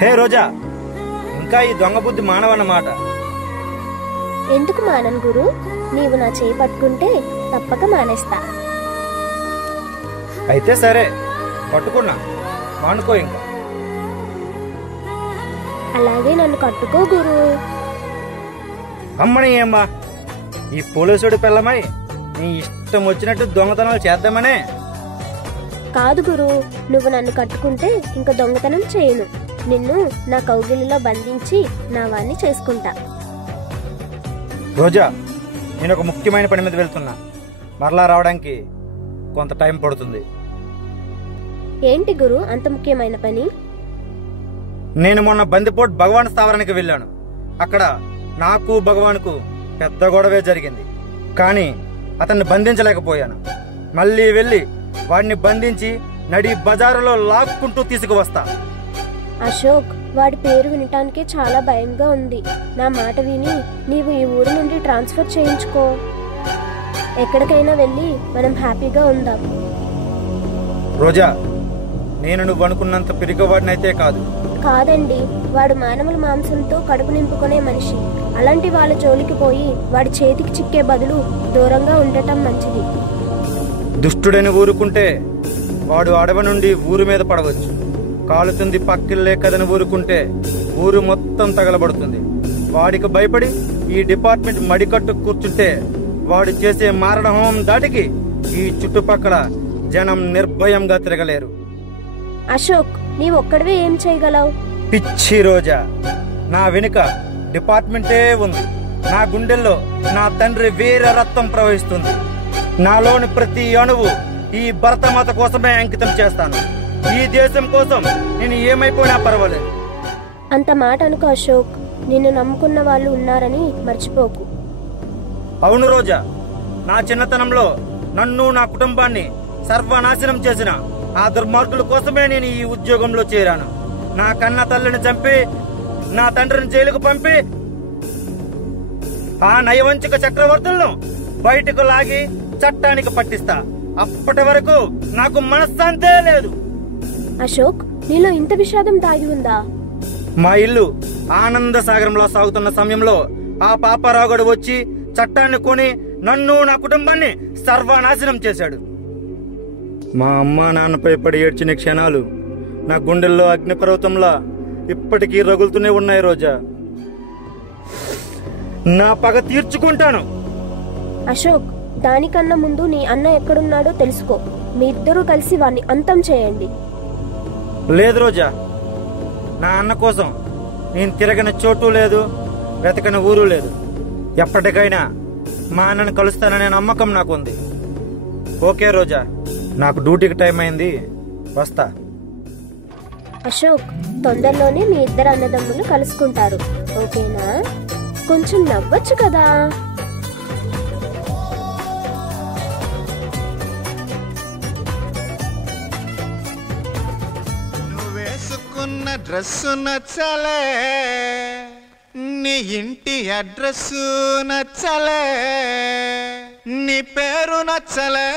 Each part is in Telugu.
హే రోజా, ఇంకా ఈ దొంగ బుద్ధి మానవన్నమాట. ఎందుకు మానను గురు? నీవు నా చేయి పట్టుకుంటే తప్పక మానేస్తా. అయితే సరే, పట్టుకున్నా, మానుకో ఇంకా. అలాగే నన్ను కట్టుకో గురు. అమ్మని ఏమ్మా, ఈ పోలీసుడి పిల్లమై నీ ఇష్టం వచ్చినట్టు దొంగతనాలు చేద్దామనే. కాదు గురు, నువ్వు నన్ను కట్టుకుంటే ఇంక దొంగతనం చేయను. నిన్ను నా కౌగిలిలో బంధించి నా వాణ్ణి చేసుకుంటా. రోజా, నేను ఒక ముఖ్యమైన పని మీద వెళ్తున్నా. మరలా రావడానికి కొంత టైం పడుతుంది. ఏంటి గురు అంత ముఖ్యమైన పని? నేను మొన్న బందిపోట్ భగవాన్ స్థావరానికి వెళ్ళాను. అక్కడ నాకు భగవాన్కు పెద్ద గొడవే జరిగింది. కానీ అతన్ని బంధించలేకపోయాను. మళ్ళీ వెళ్ళి వాడిని బంధించి నడి బజారులో లాక్కుంటూ తీసుకువస్తా. అశోక్, వాడి పేరు వినటానికి చాలా భయంగా ఉంది. నా మాట విని నీవు ఈ ఊరు నుండి ట్రాన్స్ఫర్ చేయించుకో. ఎక్కడికైనా వెళ్ళి మనం హ్యాపీగా ఉందాం. రోజా, నేను నువ్వు అనుకున్నంత పిరిగవాడినైతే కాదు. కాదండి, వాడు మానవుల మాంసంతో కడుపు నింపుకునే మనిషి. అలాంటి వాళ్ళ జోలికి పోయి వాడి చేతికి చిక్కే బదులు దూరంగా ఉండటం మంచిది. దుష్టుడని ఊరుకుంటే వాడు అడవి నుండి ఊరు మీద పడవచ్చు. కాలుతుంది పక్కిల్లే కదని ఊరుకుంటే ఊరు మొత్తం తగలబడుతుంది. వాడికి భయపడి ఈ డిపార్ట్మెంట్ మడికట్టు కూర్చుంటే వాడు చేసే మారణ హోమం దాటికి ఈ చుట్టుపక్కల జనం నిర్భయంగా తిరగలేరు. అశోక్, నీవు ఒక్కడివే ఏం చేయగలవు? పిచ్చి రోజా, నా వెనుక డిపార్ట్మెంటే ఉంది. నా గుండెల్లో నా తండ్రి వీర రక్తం ప్రవహిస్తుంది. నాలోని ప్రతి అణువు ఈ భరతమాత కోసమే అంకితం చేస్తాను. ఈ దేశం కోసం నేను ఏమైపోయినా పర్వాలేదు. అంత మాట అనుకో అశోక్. నిన్ను నమ్ముకున్న వాళ్ళు ఉన్నారని మర్చిపోకు. అవును రోజా, నా చిన్నతనంలో నన్ను నా కుటుంబాన్ని సర్వనాశనం చేసిన ఆ దుర్మార్గుల కోసమే నేను ఈ ఉద్యోగంలో చేరాను. నా కన్న తల్లిని చంపి నా తండ్రిని జైలుకు పంపి ఆ నయవంచక చక్రవర్తులను బయటకు లాగి చట్టానికి పట్టిస్తా. అప్పటి వరకు నాకు మనశ్శాంతే లేదు. అశోక్, నీలో ఇంత విషాదం దాగి ఉందా? మా ఇల్లు ఆనంద సాగరంలో సాగుతున్న సమయంలో ఆ పాపారావుగడు వచ్చి చట్టాన్ని కొని నన్ను నా కుటుంబాన్ని సర్వనాశనం చేశాడు. మా అమ్మా నాన్నపై పడి ఏడ్చిన క్షణాలు నా గుండెల్లో అగ్నిపర్వతంలా ఇప్పటికీ రగులుతూనే ఉన్నాయి. రోజా, నా పగ తీర్చుకుంటాను. అశోక్, దానికన్నా ముందు నీ అన్న ఎక్కడున్నాడో తెలుసుకో. మీ ఇద్దరూ కలిసి వాణ్ణి అంతం చేయండి. లేదు రోజా, నా అన్న కోసం నేను తిరగని చోటు లేదు, వెతకని ఊరు లేదు. ఎప్పటికైనా మా అన్నను కలుస్తాననే నమ్మకం నాకుంది. ఓకే రోజా, నాకు డ్యూటీకి టైం అయింది, వస్తా. అశోక్, తొందరలోనే మీ ఇద్దరు అన్నదమ్ములు కలుసుకుంటారు. ఓకేనా? కొంచెం నవ్వచ్చు కదా. నువ్వేసుకున్న డ్రెస్సు నచ్చలే, నీ ఇంటి అడ్రస్సు నచ్చలే, నీ పేరు నచ్చలే,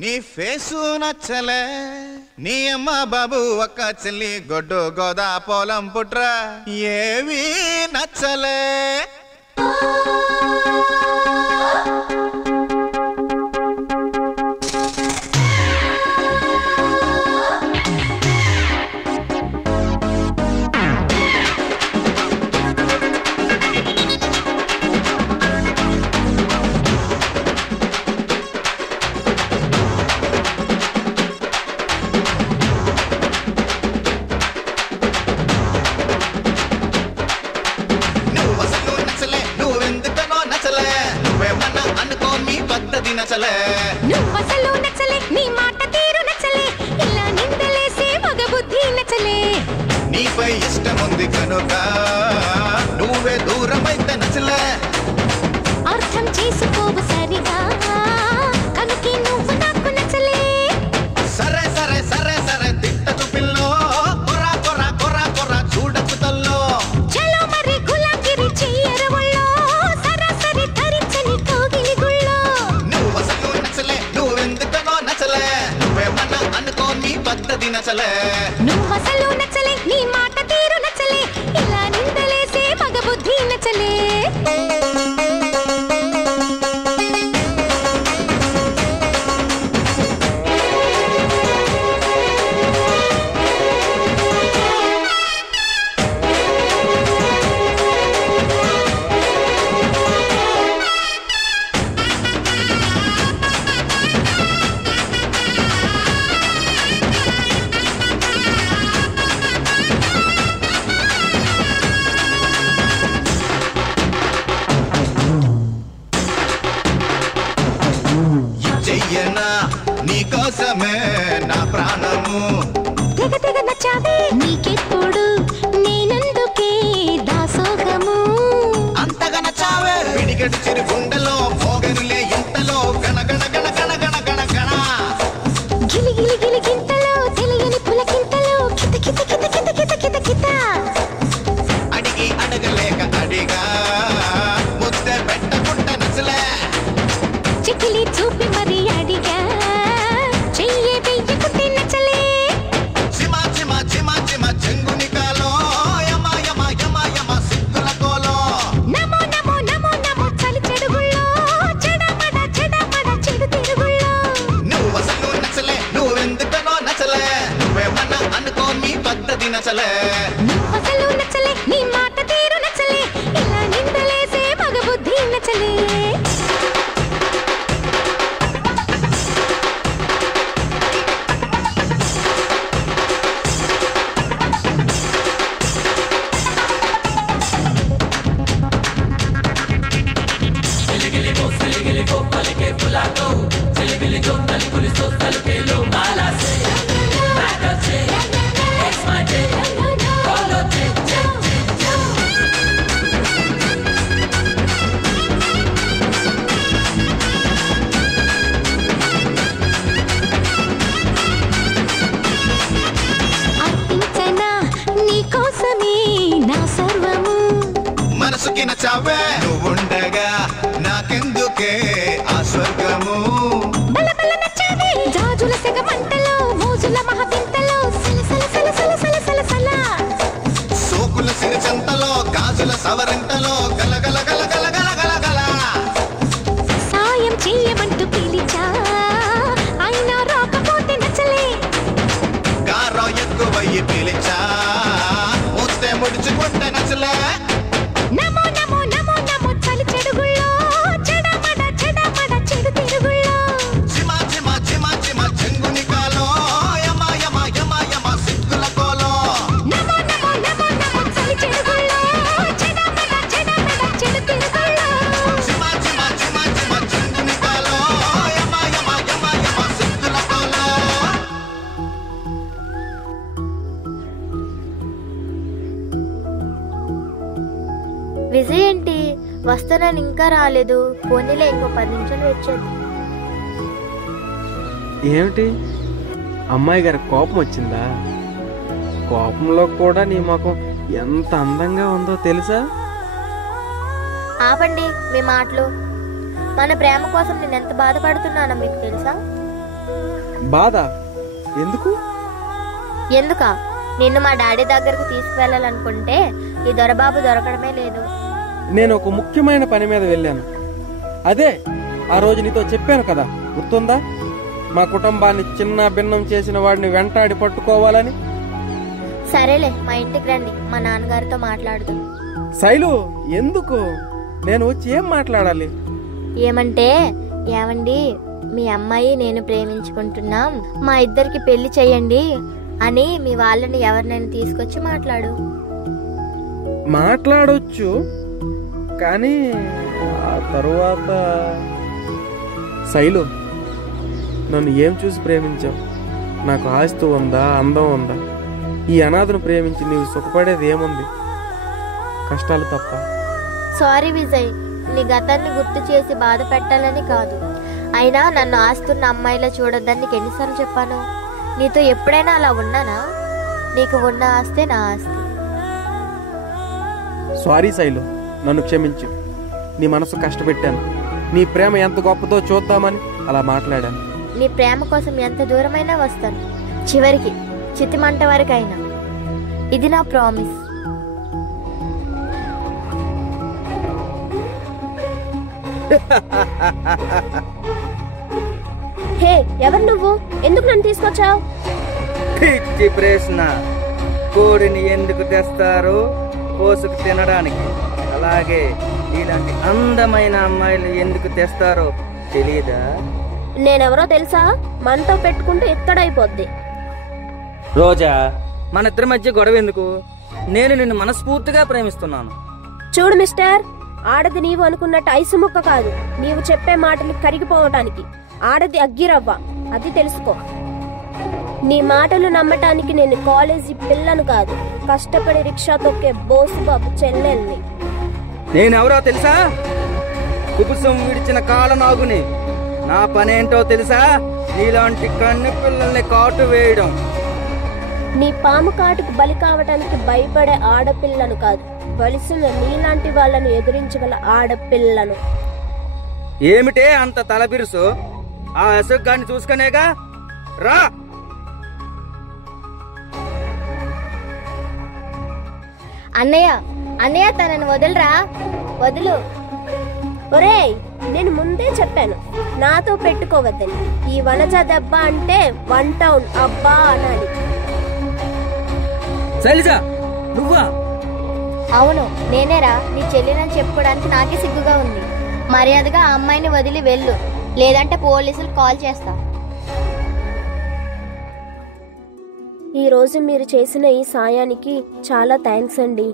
నీ ఫేసు నచ్చలే, నీ అమ్మ బాబు ఒక్క చెల్లి గొడ్డు గోదా పొలం పుట్ర ఏవి నచ్చలే. నువ్వసలు నచ్చలే, నీ మాట తీరు నచ్చలే, ఇలా నిందలేసే మగ బుద్ధి నచ్చలే. నీపై ఇష్టముంది కనుక నువ్వే దూరమైతే నచ్చలే. అర్థం చేసుకోవు సరిగా కనుకే నువ్వు నాకు నచ్చలే. సరే సరే సరే సరే తిట్టదు పిల్లో, కొరా కొరా కొరా కొరా చూడకు తల్లో. చలో మరి గులాంగిరి చెయ్యర ఒళ్ళో, సరాసరి ధరించని కోగిలి గుళ్ళో. నువ్వసలు నచ్చలే, నువ్వెందుకనో నచ్చలే, నువ్వేమన్నా అనుకో నీ పద్ధతి నచ్చలే. నువ్వసలు నచ్చలే, నీ మాట తీరు అందించనా నీకోసమే నా ప్రాణము. తెగ తెగ నచ్చావే నీకెప్పుడు నేనందుకే దాసోగము. అంతగా నచ్చావే విడిగడి చిరు గుండెలో పోగనులే ఇంతలో గణ గణ గణ గణ గణ గణ గణ. గిలి గిలి గిలి గింతలో తెలియని పులకింతలో కిత కిత కిత కిత కిత కిత కిత. అడిగి అడగలేక అడిగా ముద్దే పెట్టకుండా నచ్చలే. చికిలి చూపి మరి అడిగా చెయ్యే వెయ్యకుంటే నచ్చలే. చిమ చిమ చిమ చిమ చెంగునికాలో యమ యమ యమ యమ సిక్కుల కోలో. నమో నమో నమో నమో చలి చెడుగుల్లో చెడమడ చెడమడ చెడు తిరుగుల్లో. నువ్వు అసలు నచ్చలే నువ్వెందుకనో నచ్చలే. నువ్వేమన్నా అనుకో నీ పద్ధతి నచ్చలే. అసలు నచ్చలే నీ మాట తీరు నచ్చలే. ఇలా నిందలేసే మగ బుద్ధి నచ్చలే. అర్పించనా నీకోసమే నా సర్వము. మనసుకి నచ్చావే నువ్వుండగా నాకెందుకే ఆ స్వర్గము. బలబల నచ్చావే జాజుల సెగ మంటలో మోజుల మహతింతలో సల సల సల సల సల సల సల. సోకుల సిరిచంతలో గాజుల సవరింతలో గల గల గల గల గల గల గల. సాయం చెయ్యమంటూ పిలిచా అయినా రాకపోతే నచ్చలే. గారో ఎక్కువయ్యి పిలిచా ముద్దే ముడుచుకుంటే నచ్చలే. నమో నమో నమో నమో చలి చెడుగుల్లో చెడమడ చెడమడ చెడు తిరుగుల్లో. చిమ చిమ చిమ చిమ చెంగునికాలో యమ యమ యమ యమ సిక్కుల కోలో. నమో నమో నమో నమో చలి చెడుగుల్లో చెడమడ చెడమడ చెడు తిరుగుల్లో. చిమ చిమ చిమ చిమ చెంగునికాలో యమ యమ యమ యమ సిక్కుల కోలో. విజయ్ ఏంటి వస్తానని ఇంకా రాలేదు. పోనీలే ఇంకో 10 నిమిషాలు వచ్చేది. ఏమిటి అమ్మాయి గారి కోపం వచ్చిందా? కోపంలో కూడా నీ ముఖం ఎంత అందంగా ఉందో తెలుసా? ఆపండి మీ మాటలు. మన ప్రేమ కోసం నేను ఎంత బాధపడుతున్నానో మీకు తెలుసా? బాధ ఎందుకు? ఎందుకా? నిన్ను మా డాడీ దగ్గరకు తీసుకువెళ్ళాలనుకుంటే ఈ దొరబాబు దొరకడమే లేదు. నేను ఒక ముఖ్యమైన పని మీద వెళ్ళాను. అదే ఆ రోజు నీతో చెప్పాను కదా, గుర్తుందా? మా కుటుంబాన్ని చిన్న భిన్నం చేసిన వాడిని వెంటాడి పట్టుకోవాలని. సరేలే మా ఇంటికి రండి, మా నాన్నగారితో మాట్లాడుదాం. శైలు ఎందుకు? నేను వచ్చి ఏం మాట్లాడాలి? ఏమంటే, ఏమండి మీ అమ్మాయి నేను ప్రేమించుకుంటున్నాం, మా ఇద్దరికి పెళ్లి చెయ్యండి అని మీ వాళ్ళని ఎవరినైనా తీసుకొచ్చి మాట్లాడు. మాట్లాడొచ్చు, కానీ ఆ తరువాత శైలు నన్ను ఏం చూసి ప్రేమించావు? నాకు ఆస్తి ఉందా, అందం ఉందా? ఈ అనాథను ప్రేమించి నీవు సుఖపడేది ఏముంది? కష్టాలు తప్ప. సారీ విజయ్, నీ గతాన్ని గుర్తు చేసి బాధ పెట్టాలని కాదు. అయినా నన్ను ఆస్తున్న అమ్మాయిలా చూడొద్దని నీకు ఎన్నిసార్లు చెప్పాను? నీతో ఎప్పుడైనా అలా ఉన్నానా? నీకు ఉన్న ఆస్తే నా ఆస్తి. సారీ శైలు, నన్ను క్షమించు. నీ మనసు కష్టపెట్టాను. నీ ప్రేమ ఎంత గొప్పదో చూద్దామని అలా మాట్లాడాను. నీ ప్రేమ కోసం ఎంత దూరమైనా వస్తాను, చివరికి చితిమంట వరకైనా. ఇది నా ప్రామిస్. హే, ఎవరు నువ్వు? ఎందుకు నన్ను తీసుకొచ్చావు? పిచ్చి ప్రశ్న. కోడిని ఎందుకు తెస్తారు? కోసుకు తినడానికి. అలాగే ఇలాంటి అందమైన అమ్మాయిలు ఎందుకు తెస్తారో తెలీదా? నేనెవరో తెలుసా? మనతో పెట్టుకుంటే ఎత్తడైపోద్ది. రోజా, మన ఇద్దరి మధ్య గొడవ ఎందుకు? నేను నిన్ను మనస్ఫూర్తిగా ప్రేమిస్తున్నాను. చూడు మిస్టర్, ఆడది నీవు అనుకున్నట్టు ఐసు ముక్క కాదు. నీవు చెప్పే మాటలు కరిగిపోవటానికి. ఆడది అగ్గిరవ్వ, అది తెలుసుకో. నీ మాటలు నమ్మటానికి నేను కాలేజీ పిల్లను కాదు, కష్టపడి రిక్షా తొక్కే బోసుబాబు చెల్లెల్ని. నేనెవరో తెలుసా? కుబుసం విడిచిన కాలనాగుని. నా పనేంటో తెలుసా? నీలాంటి కన్ను పిల్లల్ని కాటు వేయడం. నీ పాము కాటుకు బలి కావటానికి భయపడే ఆడపిల్లను కాదు, బలిసిన నీలాంటి వాళ్ళను ఎదిరించగల ఆడపిల్లను. ఏమిటే అంత తలబిరుసు? ఆ అశోక్ గారిని చూసుకునేగా రా. అన్నయ్య తనని వదలరా, వదులు. ఒరేయ్, నేను ముందే చెప్పాను నాతో పెట్టుకోవద్దని. ఈ వనజ దెబ్బ అంటే 1 టౌన్ అబ్బా అనాలి. శైలజ, నువ్వా? అవును నేనేరా. నీ చెల్లినని చెప్పుకోవడానికి నాకే సిగ్గుగా ఉంది. మర్యాదగా ఆ అమ్మాయిని వదిలి వెళ్ళు, లేదంటే పోలీసులు కాల్ చేస్తా. ఈ రోజు మీరు చేసిన ఈ సాయానికి చాలా థ్యాంక్స్ అండి.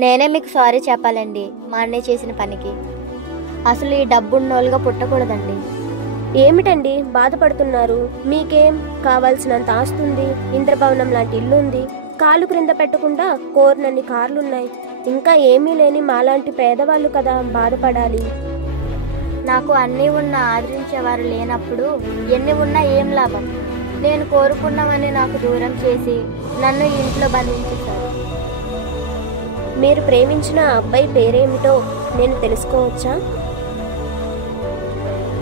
నేనే మీకు సారీ చెప్పాలండి మా అన్నయ్య చేసిన పనికి. అసలు ఈ డబ్బున్నోళ్ళుగా పుట్టకూడదండి. ఏమిటండి బాధపడుతున్నారు? మీకేం కావాల్సినంత ఆస్తుంది, ఇంద్రభవనం లాంటి ఇల్లు ఉంది, కాలు క్రింద పెట్టకుండా కోరినన్ని కార్లున్నాయి. ఇంకా ఏమీ లేని మాలాంటి పేదవాళ్ళు కదా బాధపడాలి. నాకు అన్నీ ఉన్నా ఆదరించేవారు లేనప్పుడు ఎన్ని ఉన్నా ఏం లాభం? నేను కోరుకున్నామని నాకు దూరం చేసి నన్ను ఇంట్లో బంధించేశారు. మీరు ప్రేమించిన అబ్బాయి పేరేమిటో నేను తెలుసుకోవచ్చా?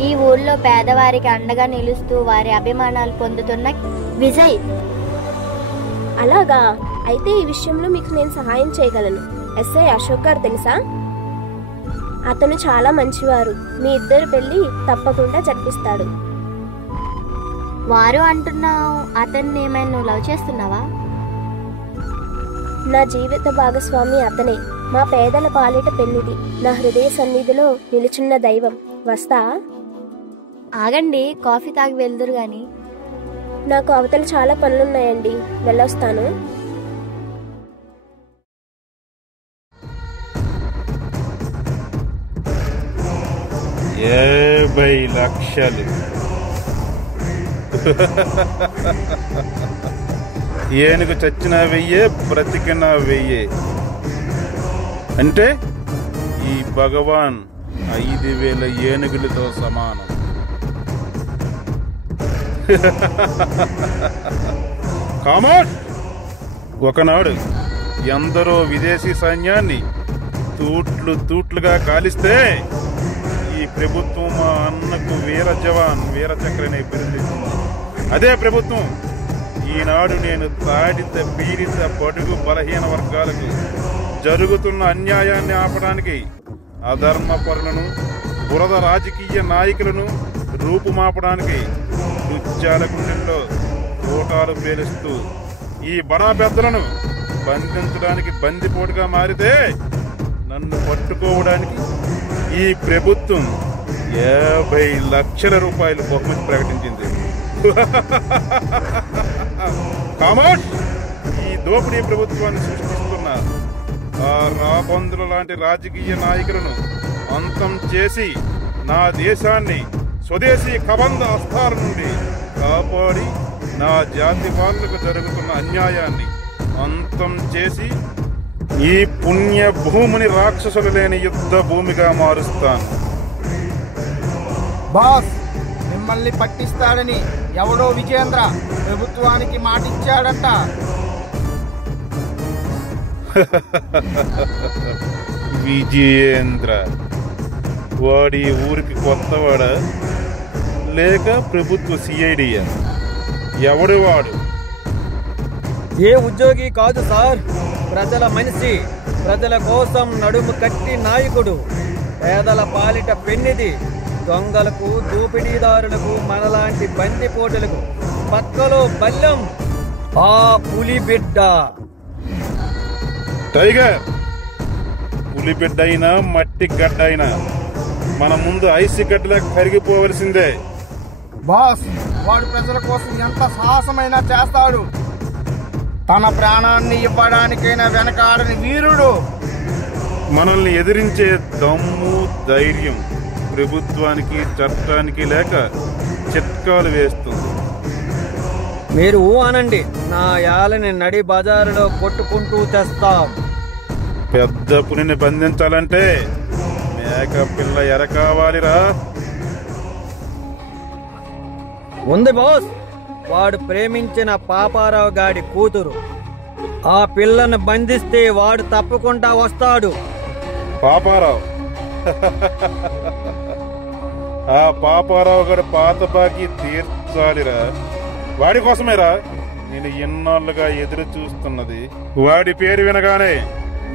ఈ ఊళ్ళో పేదవారికి అండగా నిలుస్తూ వారి అభిమానాలు పొందుతున్న విజయ్. అలాగా? అయితే ఈ విషయంలో మీకు నేను సహాయం చేయగలను. ఎస్ఐ అశోక్ గారు తెలుసా? అతను చాలా మంచివారు. మీ ఇద్దరు పెళ్లి తప్పకుండా జరిపిస్తాడు. వారు అంటున్నావు, అతన్ని ఏమైనా నువ్వు లవ్ చేస్తున్నావా? నా జీవిత భాగస్వామి అతనే. మా పేదల పాలిట పెన్నిది, నా హృదయ సన్నిధిలో నిలుచున్న దైవం. వస్తా? ఆగండి, కాఫీ తాగి వెళ్దురు గాని. నాకు అవతల చాలా పనులున్నాయండి, వెళ్ళొస్తాను. 50 లక్షలు. ఏనుగు చచ్చిన 1000, బ్రతికిన 1000. అంటే ఈ భగవాన్ 5000 ఏనుగులతో సమానం. కామోష్! ఒకనాడు ఎందరో విదేశీ సైన్యాన్ని తూట్లుగా కాలిస్తే ఈ ప్రభుత్వం మా అన్నకు వీర జవాన్, వీర చక్రనే పిలిచింది. అదే ప్రభుత్వం ఈనాడు నేను తాడిత పీడిత బడుగు బలహీన వర్గాలకు జరుగుతున్న అన్యాయాన్ని ఆపడానికి అధర్మపరులను, బురద రాజకీయ నాయకులను రూపుమాపడానికి నృత్యాల గుండెల్లో తోటాలు పేలుస్తూ ఈ బడా పెద్దలను బంధించడానికి బందిపోటుగా మారితే నన్ను పట్టుకోవడానికి ఈ ప్రభుత్వం 50 లక్షల రూపాయలు బహుమతి ప్రకటించింది. కామోష్! ఈ దోపిడీ ప్రభుత్వాన్ని సృష్టిస్తున్న ఆ రాబందుల లాంటి రాజకీయ నాయకులను అంతం చేసి నా దేశాన్ని స్వదేశీ కబంధ అస్తాల నుండి కాపాడి నా జాతి వాళ్ళకు జరుగుతున్న అన్యాయాన్ని అంతం చేసి ఈ పుణ్య భూమిని రాక్షసులు లేని యుద్ధ భూమిగా మారుస్తాను. బాస్, మిమ్మల్ని పట్టిస్తాడని ఎవడో విజయేంద్ర ప్రభుత్వానికి మాటిచ్చాడంట. విజయేంద్ర వాడి ఊరికి కొత్తవాడా లేక ప్రభుత్వ సిఐడియా? ఎవడు వాడు? ఏ ఉద్యోగి కాదు సార్, ప్రజల మనిషి, ప్రజల కోసం నడుము కట్టి నాయకుడు, పేదల పాలిట పెన్నిది, దొంగలకు, దోపిడీదారులకు, మనలాంటి బందిపోటులకు పక్కలో బల్లం, ఆ పులి బిడ్డ. టైగర్, పులిబిడ్డ అయినా మట్టి గడ్డ అయినా మన ముందు ఐసి గడ్డలా కరిగిపోవలసిందే. బాస్, వాడు ప్రజల కోసం ఎంత సాహసమైనా చేస్తాడు. తన ప్రాణాన్ని ఇవ్వడానికైనా వెనకాడని వీరుడు. మనల్ని ఎదిరించే దమ్ము, ధైర్యం ప్రభుత్వానికి, చట్టానికి లేక చిట్కాలు వేస్తుంది. మీరు అనండి, నా యాలని నడి బజారులో కొట్టుకుంటూ తెస్తాం. పెద్ద పులిని బంధించాలంటే మేక పిల్ల ఎర కావాలిరా. ఉంది బాస్, వాడు ప్రేమించిన పాపారావు గాడి కూతురు. ఆ పిల్లను బంధిస్తే వాడు తప్పకుండా వస్తాడు. పాపారావు ఆ పాపారావు గారి పాత బాకీ తీర్చాలిరా. వాడి కోసమేరా నేను ఎన్నాళ్ళుగా ఎదురు చూస్తున్నది. వాడి పేరు వినగానే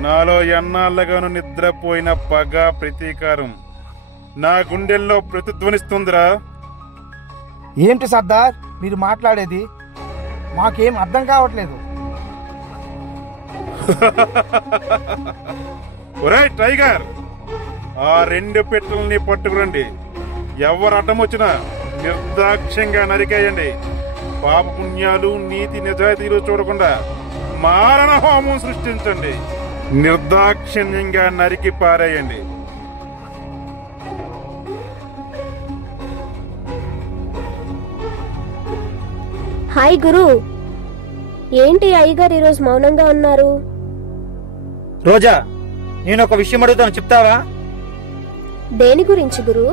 నాలో ఎన్నాళ్ళగాను నిద్రపోయిన పగ ప్రతీకారం నా గుండెల్లో ప్రతిధ్వనిస్తుందిరా. ఏంటి సర్దార్ మీరు మాట్లాడేది? మాకేం అర్థం కావట్లేదు. ఒరేయ్ టైగర్, ఆ 2 పెట్టెల్ని పట్టుకురండి. ఎవరు అడ్డం వచ్చినా నిర్దాక్ష్యంగా నరికేయండి. పాప పుణ్యాలు నీతి నిజాయితీలు చూడకుండా మారణ హోమం సృష్టించండి. నిర్దాక్షిణ్యంగా నరికి పారేయండి. హాయ్ గురు, ఏంటి అయ్యగారు ఈరోజు మౌనంగా ఉన్నారు? రోజా, నేను ఒక విషయం అడుగుతాను, చెప్తావా? దేని గురించి గురు?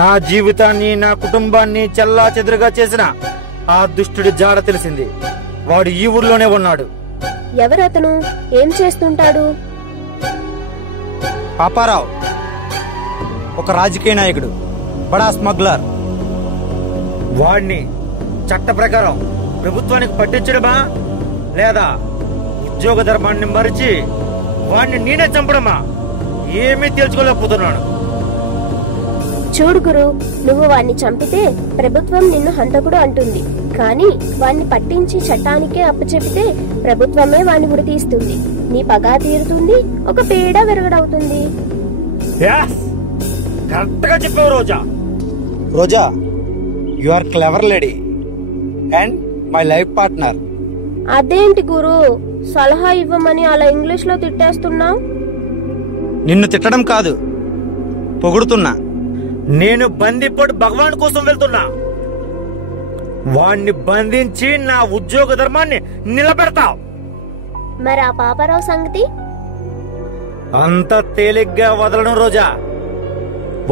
నా జీవితాన్ని, నా కుటుంబాన్ని చెల్లా చెదురుగా చేసిన ఆ దుష్టుడి జాడ తెలిసింది. వాడు ఈ ఊర్లోనే ఉన్నాడు. ఎవరు అతను? ఏం చేస్తుంటాడు? పాపారావు ఒక రాజకీయ నాయకుడు, బడా స్మగ్లర్. వాడిని చట్ట ప్రకారం ప్రభుత్వానికి పట్టించడమా లేదా ఉద్యోగ ధర్మాన్ని మరిచి వాడిని నేనే చంపడమా ఏమీ తెలుసుకోలేకపోతున్నాను. చూడు గురు, నువ్వు వాణ్ణి చంపితే ప్రభుత్వం నిన్ను హంతకుడు అంటుంది. కానీ వాణ్ణి పట్టించి చట్టానికే అప్పచెపితే ప్రభుత్వమే వాణ్ణి ఉరితీస్తుంది. నీ పగా తీరుతుంది, ఒక పేడ విరగడవుతుంది. కరెక్ట్ గా చెప్పావు Roja. Roja, you are clever lady and my life partner. అదేంటి గురు, సలహా ఇవ్వమని అలా ఇంగ్లీష్ లో తిట్టేస్తున్నావు? నిన్ను తిట్టడం కాదు, పొగుడుతున్నా. నేను బందిపోటు భగవాన్ కోసం వెళ్తున్నా. వాణ్ణి బంధించి నా ఉద్యోగ ధర్మాన్ని నిలబెడతావు. మరి ఆ పాపారావు సంగతి? అంత తేలిగ్గా వదలను రోజా.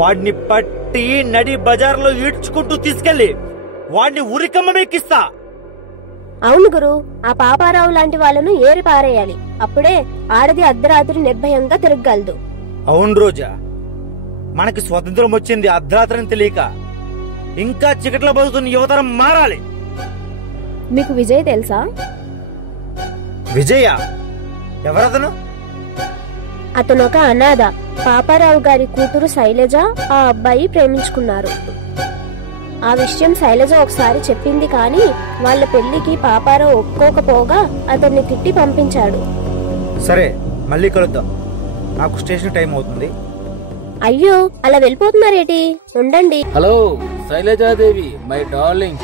వాడిని పట్టి నడి బజార్లో ఈడ్చుకుంటూ తీసుకెళ్లి వాడిని ఉరికమ్మ మెక్కిస్తా. అవును గురు, ఆ పాపారావు లాంటి వాళ్ళను ఏరి పారేయాలి. అప్పుడే ఆడది అర్ధరాత్రి నిర్భయంగా తిరగలదు. అవును రోజా, మనకి స్వతంత్రం వచ్చింది అర్ధరాత్రిని తెలియక. ఇంకా చికట్లో బతుకుతున్న యువతరం మారాలి. మీకు విజయ్ తెలుసా? విజయ ఎవరతను? అతను ఒక అనాథ. పాపారావు గారి కూతురు శైలజ ఆ అబ్బాయి ప్రేమించుకున్నారు. ఆ విషయం శైలజ ఒకసారి చెప్పింది, కానీ వాళ్ళ పెళ్లికి పాపారావు ఒప్పుకోకపోగా అతన్ని తిట్టి పంపించాడు. సరే, మళ్ళీ కలుద్దాం. నాకు స్టేషన్ టైం అవుతుంది. అయ్యో, అలా వెళ్ళిపోతున్నారేటి? ఉండండి. Hello Shailajadevi, my darling.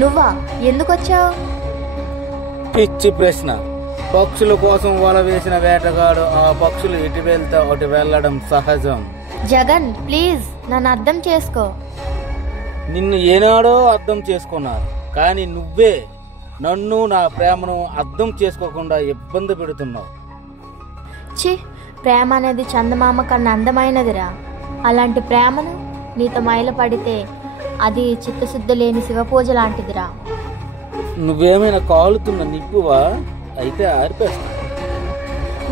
నువ్వా? ఎందుకొచ్చావు? పిచ్చి ప్రశ్న. పక్షుల కోసం వల వేసిన వేటగాడు ఆ పక్షులు ఎటు వెళ్తే అటు వెళ్ళడం సహజం. జగన్ ప్లీజ్ నన్ను అర్థం చేసుకో. నిన్ను ఏనాడో అర్థం చేసుకున్నారు, కానీ నువ్వే నన్ను, నా ప్రేమను అర్థం చేసుకోకుండా ఇబ్బంది పెడుతున్నావు. చి, ప్రేమ అనేది చందమామ కన్నా అందమైనదిరా. అలాంటి ప్రేమను నీతో మైల పడితే అది చిత్తశుద్ధి లేని శివపూజ లాంటిదిరా. నువ్వేమైనా కాలుతున్న నిప్పువా? అయితే ఆరిపేస్తా.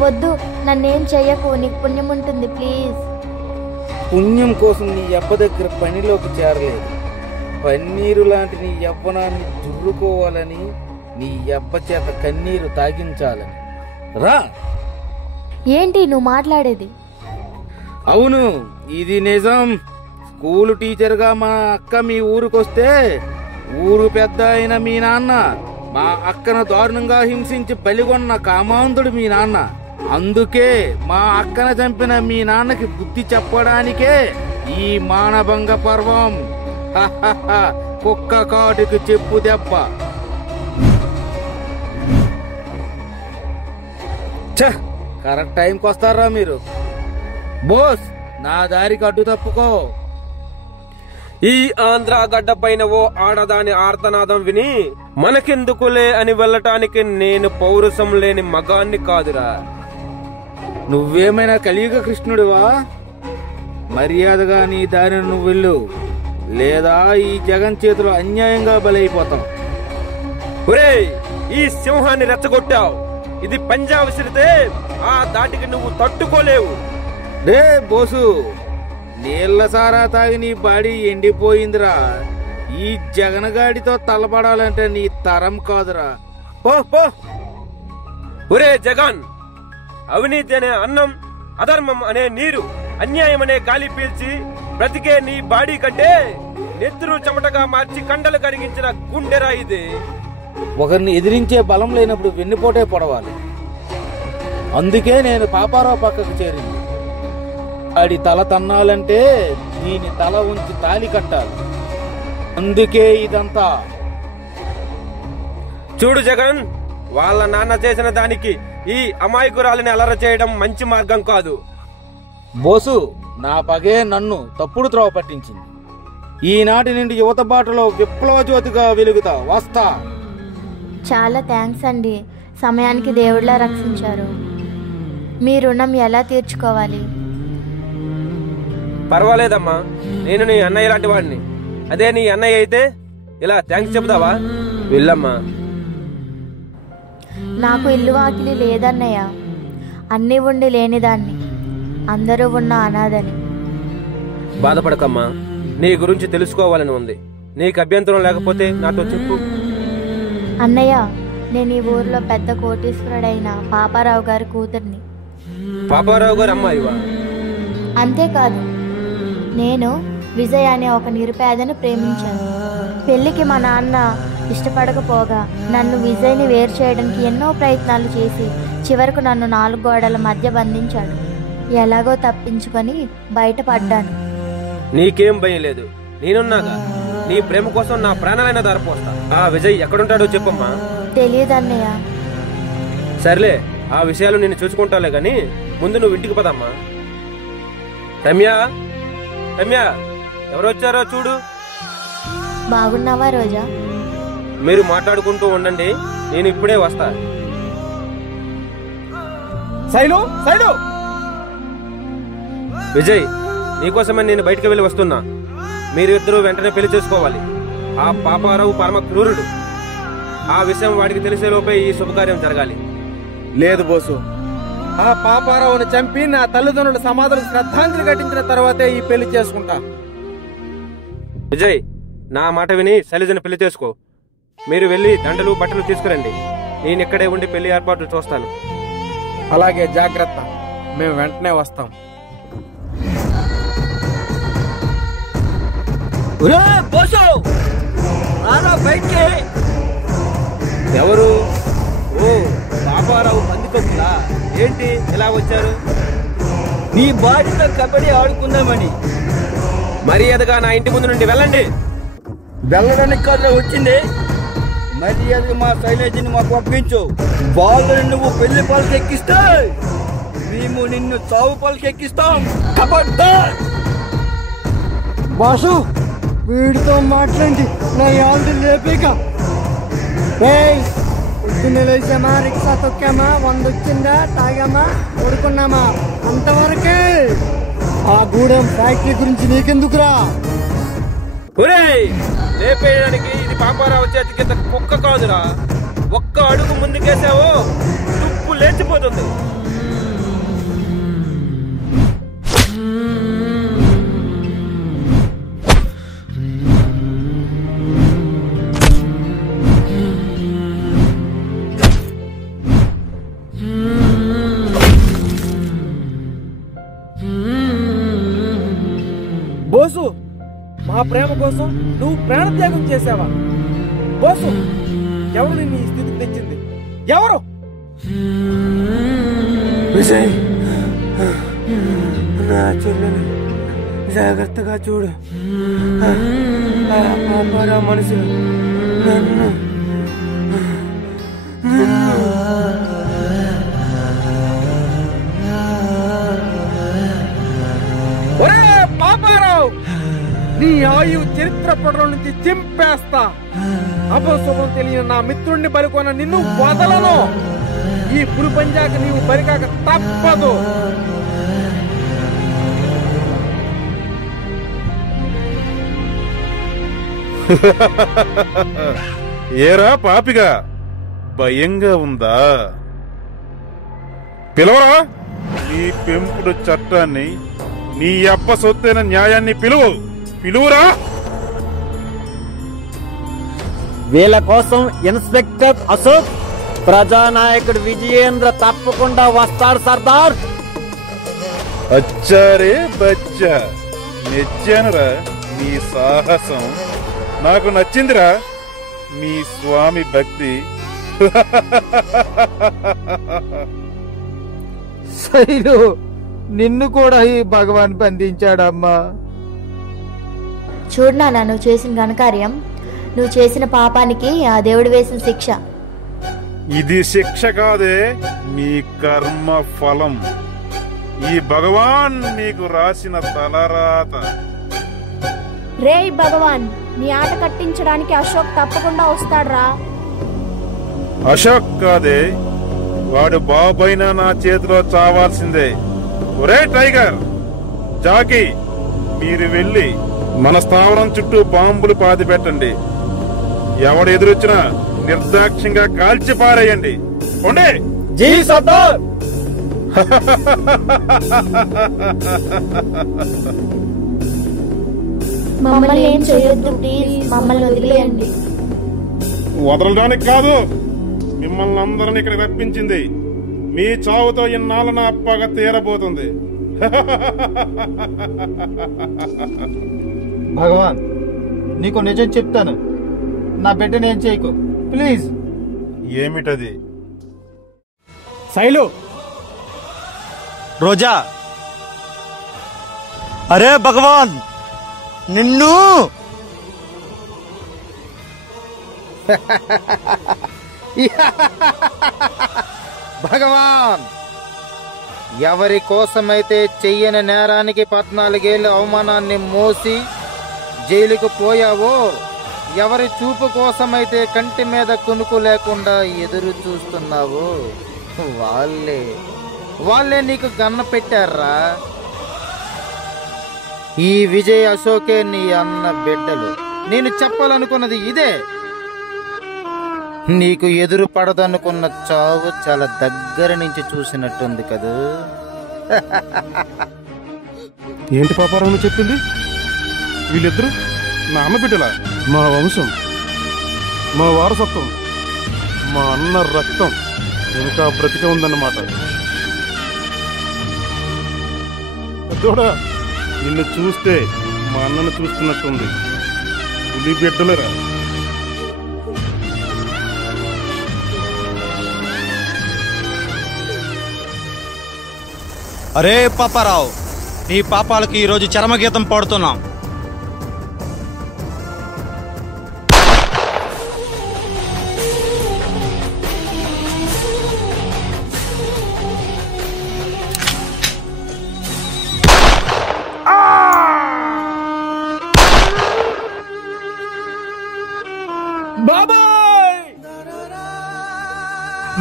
వద్దు, నన్నేం చెయ్యకు, నీకు పుణ్యం ఉంటుంది ప్లీజ్. పుణ్యం కోసం నీ అబ్బ దగ్గర పనిలోకి చేరలేదు. పన్నీరు లాంటి నీ యవ్వనాన్ని దుర్రుకోవాలని, నీ అబ్బ చేత కన్నీరు తాగించాలని. రా. ఏంటి నువ్వు మాట్లాడేది? అవును, ఇది నిజం. స్కూలు టీచర్గా మా అక్క మీ ఊరికొస్తే ఊరు పెద్ద అయిన మీ నాన్న మా అక్కను దారుణంగా హింసించి బలిగొన్న కామాంధుడు మీ నాన్న. అందుకే మా అక్కను చంపిన మీ నాన్నకి బుద్ధి చెప్పడానికే ఈ మానభంగ పర్వం. కుక్క కాటుకు చెప్పు దెబ్బ. కరెక్ట్ టైంకి వస్తారా మీరు? బోస్, నా దారికి అడ్డు తప్పుకో. ఈ ఆంధ్ర గడ్డ పైన ఓ ఆడదాని ఆర్తనాదం విని మనకెందుకులే అని వెళ్ళటానికి నేను పౌరుషం లేని మగాన్ని కాదురా. నువ్వేమైనా కలియుగ కృష్ణుడివా? మర్యాదగా నీ దారిని నువ్వు వెళ్ళు, లేదా ఈ జగన్ చేతిలో అన్యాయంగా బలైపోతావు. ఒరేయ్, ఈ సింహాన్ని రెచ్చగొట్టావు. ఇది పంజా విసిరితే ఆ దాటికి నువ్వు తట్టుకోలేవు. రే బోసు, నీళ్ల సారా తాగి నీ బాడీ ఎండిపోయిందిరా. ఈ జగనగాడితో తలపడాలంటే నీ తరం కాదురా. పో పో. ఒరే జగన్, అవినీతి అనే అన్నం, అధర్మం అనే నీరు, అన్యాయం అనే గాలి పీల్చి బ్రతికే నీ బాడీ కంటే నెత్తురు చెమటగా మార్చి కండలు కరిగించిన గుండెరా ఇది. ఒకరిని ఎదిరించే బలం లేనప్పుడు వెన్నుపోటే పొడవాలి. అందుకే నేను పాపారావు పక్కకు చేరింది. ఆడి తల తన్నాలంటే దీని తల ఉంచి తాలి కట్టాలి. అందుకే ఇదంతా. చూడు జగన్, వాళ్ళ నాన్న చేసిన దానికి ఈ అమాయకురాలిని అలర చేయడం మంచి మార్గం కాదు. బోసు, నా పగే నన్ను తప్పుడు త్రోవ పట్టించింది. ఈనాటి నుండి యువత బాటలో విప్లవ జ్యోతిగా వెలుగుతా. వస్తా. చాలా థ్యాంక్స్ అండి, సమయానికి దేవుళ్ళ రక్షించారు. మీ రుణం ఎలా తీర్చుకోవాలి? పర్వాలేదమ్మా, నేను నీ అన్నయ్య లాంటి వాడిని. అదే నీ అన్నయ్య అయితే ఇలా థ్యాంక్స్ చెబుతావా? వెళ్ళమ్మా. నాకు ఇల్లు వాకిలి లేదన్నయ్య. అన్నీ ఉండి లేనిదాన్ని, అందరూ ఉన్న అనాథని. బాధపడకమ్మా, నీ గురించి తెలుసుకోవాలని ఉంది. నీకు అభ్యంతరం లేకపోతే నాతో చెప్పు. అన్నయ్య, నేను ఈ ఊర్లో పెద్ద కోటీశ్వరుడైన పాపారావు గారి కూతుర్ని. పాపారావు గారు అమ్మాయివా? అంతేకాదు, నేను విజయ్ అనే ఒక నిరుపేదను ప్రేమించాను. పెళ్లికి మా నాన్న ఇష్టపడకపోగా నన్ను విజయ్ని వేరు చేయడానికి ఎన్నో ప్రయత్నాలు చేసి చివరకు నన్ను 4 గోడల మధ్య బంధించాడు. ఎలాగో తప్పించుకొని బయటపడ్డాను. నీకేం భయం లేదు, నేనున్నాగా. నీ ప్రేమ కోసం నా ప్రాణాలైన దారిపోస్తా. ఆ విజయ్ ఎక్కడుంటాడో చెప్పమ్మా. తెలియదన్నయ్య. సర్లే, ఆ విషయాలు నేను చూసుకుంటాలే గాని ముందు నువ్వు ఇంటికి పదమ్మా. రమ్య, రమ్య, ఎవరొచ్చారో చూడు. బాగున్నావా రోజా? మీరు మాట్లాడుకుంటూ ఉండండి, నేను ఇప్పుడే వస్తా. శైలు, శైలు! విజయ్, నీకోసమే నేను బయటకు వెళ్ళి వస్తున్నా. మీరిద్దరూ వెంటనే పెళ్లి చేసుకోవాలి. ఆ పాపారావు పరమ క్రూరుడు. ఆ విషయం వాడికి తెలిసేలోపే ఈ శుభకార్యం జరగాలి. లేదు బోసు, ఆ పాపారావుని చంపి నా తల్లిదండ్రుల సమాధులకు శ్రద్ధాంజలి ఘటించిన తర్వాతే ఈ పెళ్లి చేసుకుంటా. విజయ్, నా మాట విని శైలజను పెళ్లి చేసుకో. మీరు వెళ్ళి దండలు బట్టలు తీసుకురండి. నేను ఇక్కడే ఉండి పెళ్లి ఏర్పాట్లు చూస్తాను. అలాగే, జాగ్రత్త. మేము వెంటనే వస్తాం. ఎవరు? ఓ, పాపారావు పందికొక్కులా? ఏంటి ఇలా వచ్చారు? నీ బాడీతో కబడ్డీ ఆడుకుందామని. మర్యాదగా నా ఇంటి ముందు నుండి వెళ్ళండి. వెళ్ళడానికి కాదు వచ్చింది. మర్యాదగా మా శైలేజీని మాకు అప్పించు. వాళ్ళని నువ్వు పెళ్లి పాలకి ఎక్కిస్తే మేము నిన్ను చావు పాలకి ఎక్కిస్తాం. కబడ్డార్! బాసు, వీడితో మాట్లాడి నా యాల్ది లేపేక. పొద్దున్న లేచామా, రిక్షా తొక్కామా, 100 వచ్చిందా, తాగామా, పడుకున్నామా, అంతవరకే. ఆ గూడెం ఫ్యాక్టరీ గురించి నీకెందుకురా? ఒరేయ్, లేపేయడానికి ఇది పాపారావు చేతి కింద కుక్క కాదురా. ఒక్క అడుగు ముందుకేసావో తుప్పు లేచిపోతుంది. బోసు, మా ప్రేమ కోసం నువ్వు ప్రాణత్యాగం చేసావా? బోసు, ఎవరు నిన్ను ఈ స్థితికి తెచ్చింది? ఎవరు? విజయ్, నా చెల్లెలు జాగ్రత్తగా చూడు. పాపారావు మనసులో నన్ను పాపారావు, నీ ఆయువు చరిత్ర పటం నుంచి చింపేస్తా. అపశుభం తెలియని నా మిత్రుణ్ణి బలికొన నిన్ను వదలను. ఈ పులి పంజాకి నీవు బరికాక తప్పదు. ఏరా పాపిగా, భయంగా ఉందా? పిలవరా నీ పెంపుడు చట్టాన్ని, నీ అబ్బ సొత్తైన న్యాయాన్ని పిలువురా. వీళ్ళ కోసం ఇన్స్పెక్టర్ అశోక్, ప్రజానాయకుడు విజయేంద్ర తప్పకుండా వస్తాడు సర్దార్. అచ్చారే బచ్చా, మెచ్చానురా నీ సాహసం. నాకు నచ్చిందిరా మీ స్వామి భక్తి. శైలు, నిన్ను కూడా ఈ భగవాన్ బంధించాడమ్మా. చూడు నాన్న, నువ్వు చేసిన ఘనకార్యం, నువ్వు చేసిన పాపానికి ఆ దేవుడు వేసిన శిక్ష. ఇది శిక్ష కాదే, మీ కర్మ ఫలం. ఈ భగవాన్ మీకు రాసిన తలరాత. రేయ్ భగవాన్, నీ ఆట కట్టించడానికి అశోక్ తప్పకుండా వస్తాడ్రా. అశోక్ కాదే, వాడు బాబైనా నా చేతిలో చావాల్సిందే. ఒరే టైగర్, జాకీ, మీరు వెళ్ళి మన స్థావరం చుట్టూ బాంబులు పాతి పెట్టండి. ఎవడు ఎదురొచ్చినా నిర్దాక్ష్యంగా కాల్చి పారేయండి. పోండి. జీ సర్దార్. మమ్మల్ని ఏం చేయొద్దు ప్లీజ్, మమ్మల్ని వదిలేయండి. వదలడానికి కాదు, మిమ్మల్ని అందరిని ఇక్కడ రప్పించింది. మీ చావుతో ఇన్నాళ్ళ నా పగ తీరబోతుంది. భగవాన్, నీకు నిజం చెప్తాను, నా బిడ్డని ఏం చేయకు ప్లీజ్. ఏమిటది? శైలు, రోజా, అరే భగవాన్, నిన్ను భగవాన్, ఎవరి కోసమైతే చెయ్యని నేరానికి 14 ఏళ్ళు అవమానాన్ని మోసి జైలుకు పోయావో, ఎవరి చూపు కోసమైతే కంటి మీద కునుకు లేకుండా ఎదురు చూస్తున్నావో, వాళ్ళే నీకు గన్న పెట్టారా. ఈ విజయ్ అశోకే నీ అన్న బిడ్డలు. నేను చెప్పాలనుకున్నది ఇదే. నీకు ఎదురు పడదనుకున్న చావు చాలా దగ్గర నుంచి చూసినట్టుంది కదూ. ఏంటి పాపారావు చెప్పింది? వీళ్ళిద్దరు నా అన్న బిడ్డలా? మా వంశం, మా వారసత్వం, మా అన్న రక్తం ఇంకా బ్రతికే ఉందన్నమాట. చూడా, నిన్ను చూస్తే మా అన్నను చూస్తున్నట్టుంది. పులి బిడ్డలరా. అరే పాపారావు, నీ పాపాలకి ఈరోజు చరమగీతం పాడుతున్నాం.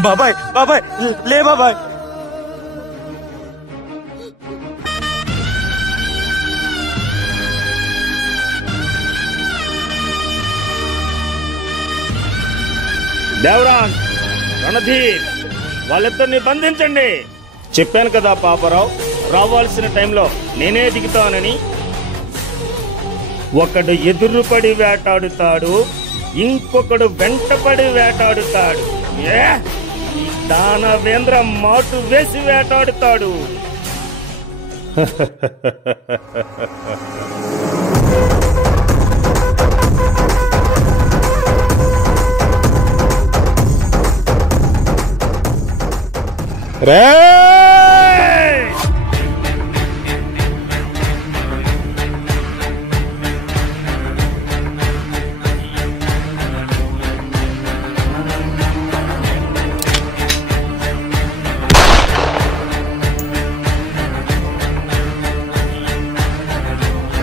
బాబాయ్, బాబాయ్, లే బాబాయ్. దేవరాజ్, రణధీర్, వాళ్ళిద్దరిని బంధించండి. చెప్పాను కదా పాపారావు, రావాల్సిన టైంలో నేనే దిగుతానని. ఒకడు ఎదురుపడి వేటాడుతాడు, ఇంకొకడు వెంటపడి వేటాడుతాడు. ఈ దానవేంద్ర మాటు వేసి వేటాడుతాడు.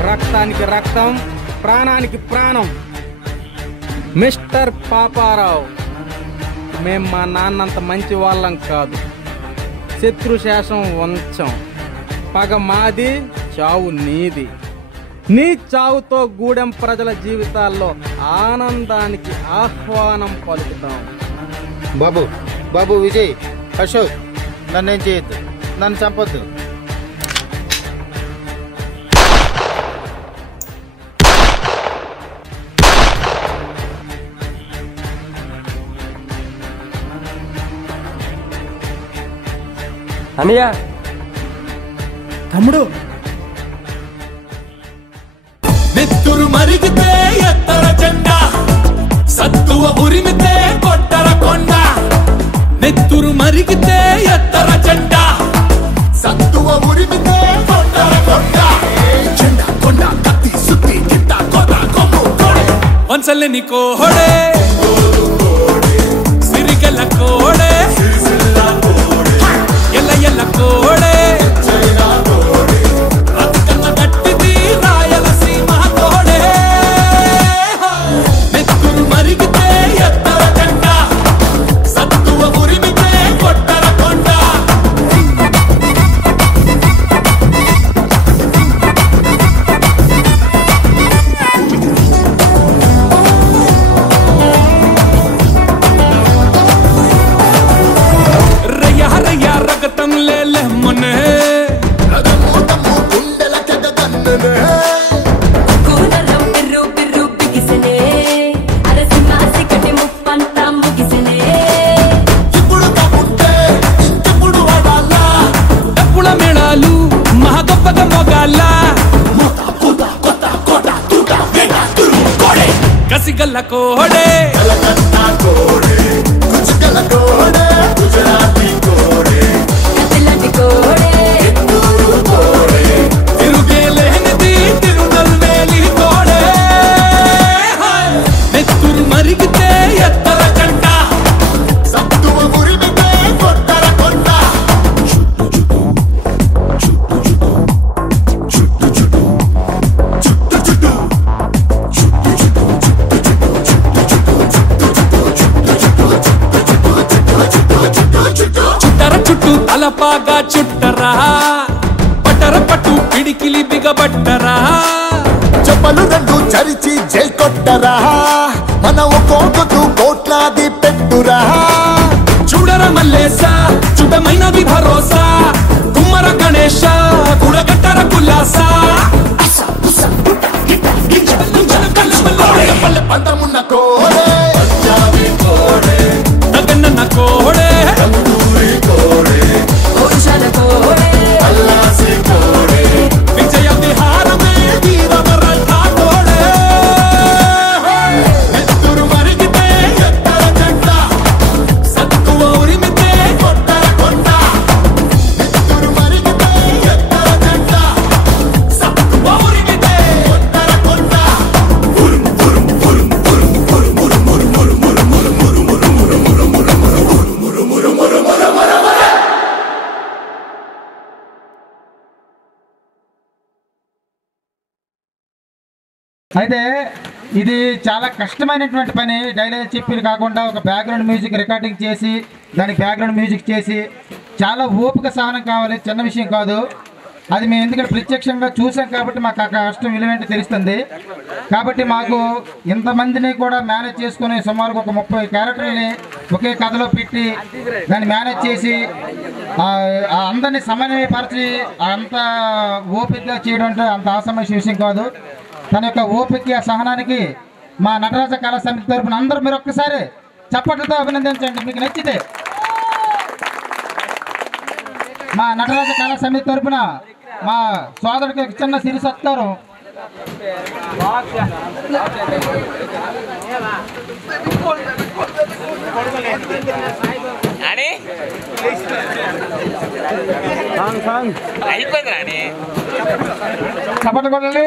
రక్తానికి రక్తం, ప్రాణానికి ప్రాణం మిస్టర్ పాపారావు. మేం మా నాన్నంత మంచి వాళ్ళం కాదు. శత్రుశేషం వంచం. పగ మాది, చావు నీది. నీ చావుతో గూడెం ప్రజల జీవితాల్లో ఆనందానికి ఆహ్వానం పలుకుతాం. బాబు బాబు విజయ్, అశోక్, నన్నేం చేయొద్దు, నన్ను చంపొద్దు. అన్నయ్య, తమ్ముడు, నెత్తురు మరిగితే ఎత్తర జెండా, సత్తువ ఉరిమితే కొట్టర కొండ. నెత్తురు మరిగితే ఎత్తర జెండా, సత్తువ ఉరిమితే కొట్టర కొండ. జెండా కొండ కత్తి సుత్తి గిట్ట కొడ కొమ్ము కోడే. వంచలేని కోడే, సిరిగల కోడే, ఎల్ల ఎల్ల కోడే. కసిగల్ల కోడే, కలకత్తా కోడే, కుచిగల కోడే, గుజరాతీ కోడే, కసిలాంటి కోడే, ఎత్తూరు కోడే, తిరుగేలేనిది తిరునల్వేలి కోడే. నెత్తురు మరిగితే ఎత్తర జెండ, సత్తువ ఉరిమితే కొట్టర కొండ. చుట్టూ తలపాగా చుట్టరా, పట్టర పట్టు పిడికిలి బిగబట్టరా. చెప్పలు రెండు చరిచి జై కొట్టరా, మన ఒక్కొక్కటు కోట్లాది పెట్టురా. చూడర మల్లేశ చుట్టమైనది భరోసా, కుమ్మర గణేశ గుడగట్టర కుల్లాస. పందమున్న కోడే, పంజాబీ కోడే, తగన్న కోడే, తందూరి కోడే, ఓషాల కోడే, అల్లాసి కోడే, విజయ విహారమే వీరమరథ కోడే. నెత్తురు మరిగితే ఎత్తర జెండ, సత్తువ ఉరిమితే కొట్టర కొండ. నెత్తురు మరిగితే ఎత్తర జెండ, సత్తువ ఉరిమితే కొట్టర కొండ. అయితే ఇది చాలా కష్టమైనటువంటి పని. డైలాగ్ చెప్పి కాకుండా ఒక బ్యాక్గ్రౌండ్ మ్యూజిక్ రికార్డింగ్ చేసి దానికి బ్యాక్గ్రౌండ్ మ్యూజిక్ చేసి చాలా ఓపిక సహనం కావాలి, చిన్న విషయం కాదు అది. మేము ఎందుకంటే ప్రత్యక్షంగా చూసాం కాబట్టి మాకు ఆ కష్టం విలువేంటో తెలుస్తుంది. కాబట్టి మాకు ఇంతమందిని కూడా మేనేజ్ చేసుకుని సుమారుగా ఒక 30 క్యారెక్టర్ని ఒకే కథలో పెట్టి దాన్ని మేనేజ్ చేసి అందరినీ సమన్వయపరిచి అంత ఓపికగా చేయడం అంటే అంత ఆసమయ విషయం కాదు. తన యొక్క ఓపిక సహనానికి మా నటరాజ కళా సమితి తరపున అందరూ మీరు ఒక్కసారి చప్పట్లతో అభినందించండి. మీకు నచ్చితే మా నటరాజ కళా సమితి తరపున మా సోదరుడికి ఒక చిన్న సిరి సత్కారం. చప్పట్లు కొట్టండి.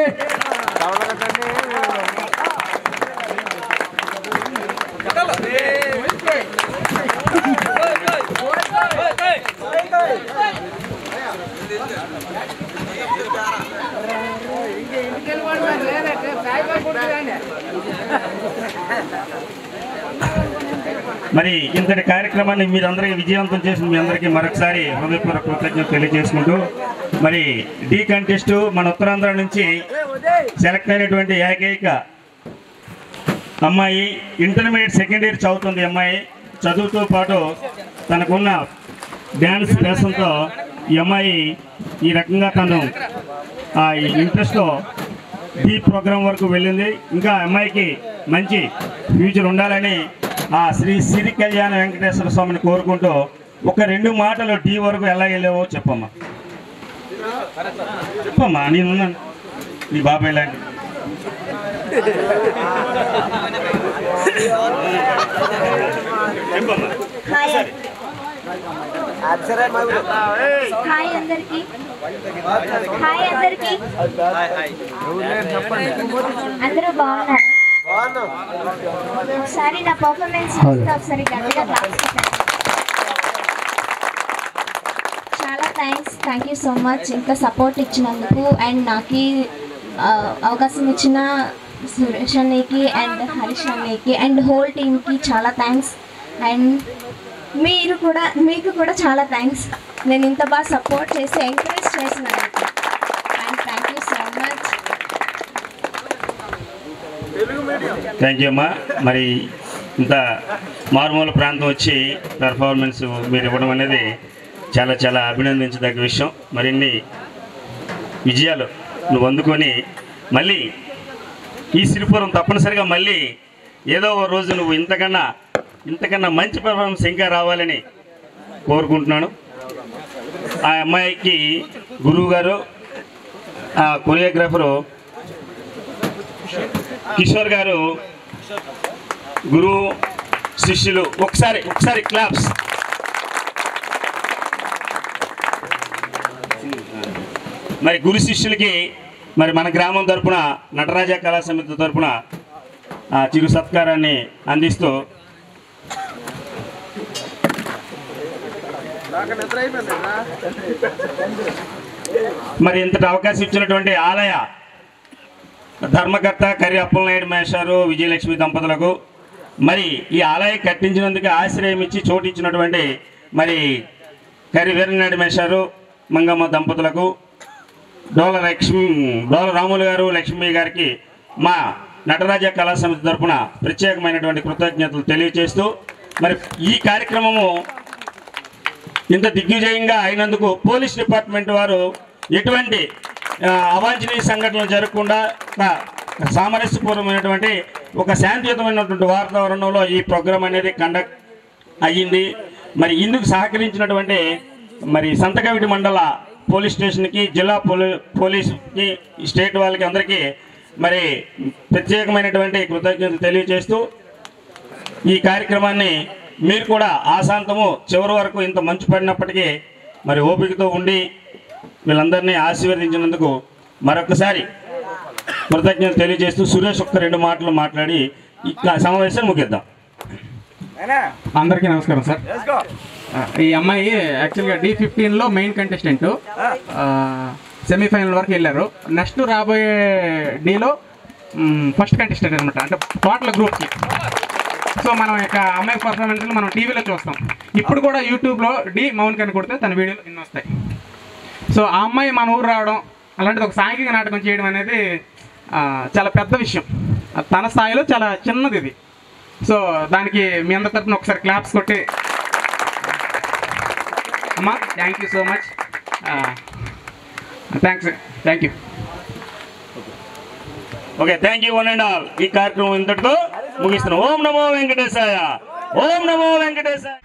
మరి ఇంతటి కార్యక్రమాన్ని మీరందరికీ విజయవంతం చేసిన మీ అందరికీ మరొకసారి హృదయపూర్వక కృతజ్ఞతలు తెలియజేసుకుంటూ మరి డి కంటెస్ట్ మన ఉత్తరాంధ్ర నుంచి సెలెక్ట్ అయినటువంటి ఏకైక అమ్మాయి ఇంటర్మీడియట్ సెకండ్ ఇయర్ చదువుతుంది. అమ్మాయి చదువుతో పాటు తనకున్న డ్యాన్స్ ప్యాషన్తో ఈ అమ్మాయి ఈ రకంగా తను ఆ ఇంట్రెస్ట్తో డి ప్రోగ్రాం వరకు వెళ్ళింది. ఇంకా అమ్మాయికి మంచి ఫ్యూచర్ ఉండాలని ఆ శ్రీ సిరి కళ్యాణ వెంకటేశ్వర స్వామిని కోరుకుంటూ ఒక 2 మాటలు డి వరకు ఎలా వెళ్ళావో చెప్పమ్మా. చెప్పమ్మా, నేనున్నాను, నీ బాబాయ్ లాంటి. చెప్పమ్మా. హాయ్ అందరికి. హాయ్ అందరికి. అందరూ బాగున్నారా? ఒకసారి నా పర్ఫార్మెన్స్ ఒకసారి గట్టిగా చాలా థ్యాంక్ యూ సో మచ్ ఇంకా సపోర్ట్ ఇచ్చినందుకు. అండ్ నాకు అవకాశం ఇచ్చిన సురేష్ అన్నయ్యకి అండ్ హరీష్ అన్నయ్యకి అండ్ హోల్ టీమ్కి చాలా థ్యాంక్స్. అండ్ మీకు కూడా చాలా థ్యాంక్స్, నేను ఇంత బాగా సపోర్ట్ చేసి ఎంకరేజ్ చేసినందుకు. And thank you so much. Thank you అమ్మా. మరి ఇంత మారుమూల ప్రాంతం వచ్చి పెర్ఫార్మెన్స్ మీరు ఇవ్వడం అనేది చాలా చాలా అభినందించదగ్గ విషయం. మరిన్ని విజయాలు నువ్వు అందుకొని మళ్ళీ ఈ సిరిపురం తప్పనిసరిగా మళ్ళీ ఏదో ఓ రోజు నువ్వు ఇంతకన్నా మంచి పెర్ఫార్మెన్స్ ఇంకా రావాలని కోరుకుంటున్నాను. ఆ అమ్మాయికి గురువు గారు, ఆ కొరియోగ్రాఫరు కిషోర్ గారు, గురువు శిష్యులు ఒకసారి క్లాప్స్. మరి గురు శిష్యులకి మరి మన గ్రామం తరపున నటరాజ కళా సమితి తరపున చిరు సత్కారాన్ని అందిస్తూ మరి ఇంతటి అవకాశం ఇచ్చినటువంటి ఆలయ ధర్మకర్త కర్రి అప్పలనాయుడు మేషారు విజయలక్ష్మి దంపతులకు, మరి ఈ ఆలయం కట్టించినందుకు ఆశ్రయం ఇచ్చి చోటు ఇచ్చినటువంటి మరి కర్రి వీరనాయుడు మేషారు మంగమ్మ దంపతులకు, డోల రాములు గారు లక్ష్మీ గారికి మా నటరాజ కళా సమితి తరపున ప్రత్యేకమైనటువంటి కృతజ్ఞతలు తెలియజేస్తూ మరి ఈ కార్యక్రమము ఇంత దిగ్విజయంగా అయినందుకు పోలీస్ డిపార్ట్మెంట్ వారు ఎటువంటి అవాంఛనీయ సంఘటనలు జరగకుండా సామరస్యపూర్వమైనటువంటి ఒక శాంతియుతమైనటువంటి వాతావరణంలో ఈ ప్రోగ్రాం అనేది కండక్ట్ అయ్యింది. మరి ఇందుకు సహకరించినటువంటి మరి సంతకవిటి మండల పోలీస్ స్టేషన్కి, జిల్లా పోలీసుకి, స్టేట్ వాళ్ళకి అందరికీ మరి ప్రత్యేకమైనటువంటి కృతజ్ఞతలు తెలియజేస్తూ ఈ కార్యక్రమాన్ని మీరు కూడా ఆశాంతము చివరి వరకు ఇంత మంచు పడినప్పటికీ మరి ఓపికతో ఉండి వీళ్ళందరినీ ఆశీర్వదించినందుకు మరొకసారి కృతజ్ఞతలు తెలియజేస్తూ సురేష్ ఒక్క 2 మాటలు మాట్లాడి ఈ సమావేశాన్ని ముగిద్దాం. అందరికీ నమస్కారం సార్. ఈ అమ్మాయి యాక్చువల్గా D15లో మెయిన్ కంటెస్టెంట్, సెమీఫైనల్ వరకు వెళ్ళారు. నెక్స్ట్ రాబోయే డీలో ఫస్ట్ కంటెస్టెంట్ అనమాట, అంటే టోటల్ గ్రూప్కి. సో మనం ఇక అమ్మాయి పర్ఫార్మెన్స్లు మనం టీవీలో చూస్తాం. ఇప్పుడు కూడా యూట్యూబ్లో డి మౌన్ కని కొడితే తన వీడియోలు ఎన్నో వస్తాయి. సో ఆ అమ్మాయి మన ఊరు రావడం, అలాంటిది ఒక సాంఘిక నాటకం చేయడం అనేది చాలా పెద్ద విషయం. తన స్థాయిలో చాలా చిన్నది ఇది. సో దానికి మీ అందరి తరపున ఒకసారి క్లాప్స్ కొట్టి అమ్మా thank you so much. Thank you. Okay, thank you one and all. ఈ కార్యక్రమం ఇంతటితో ముగిస్తున్నాం. ఓం నమో వెంకటేశాయ. ఓం నమో వెంకటేశాయ.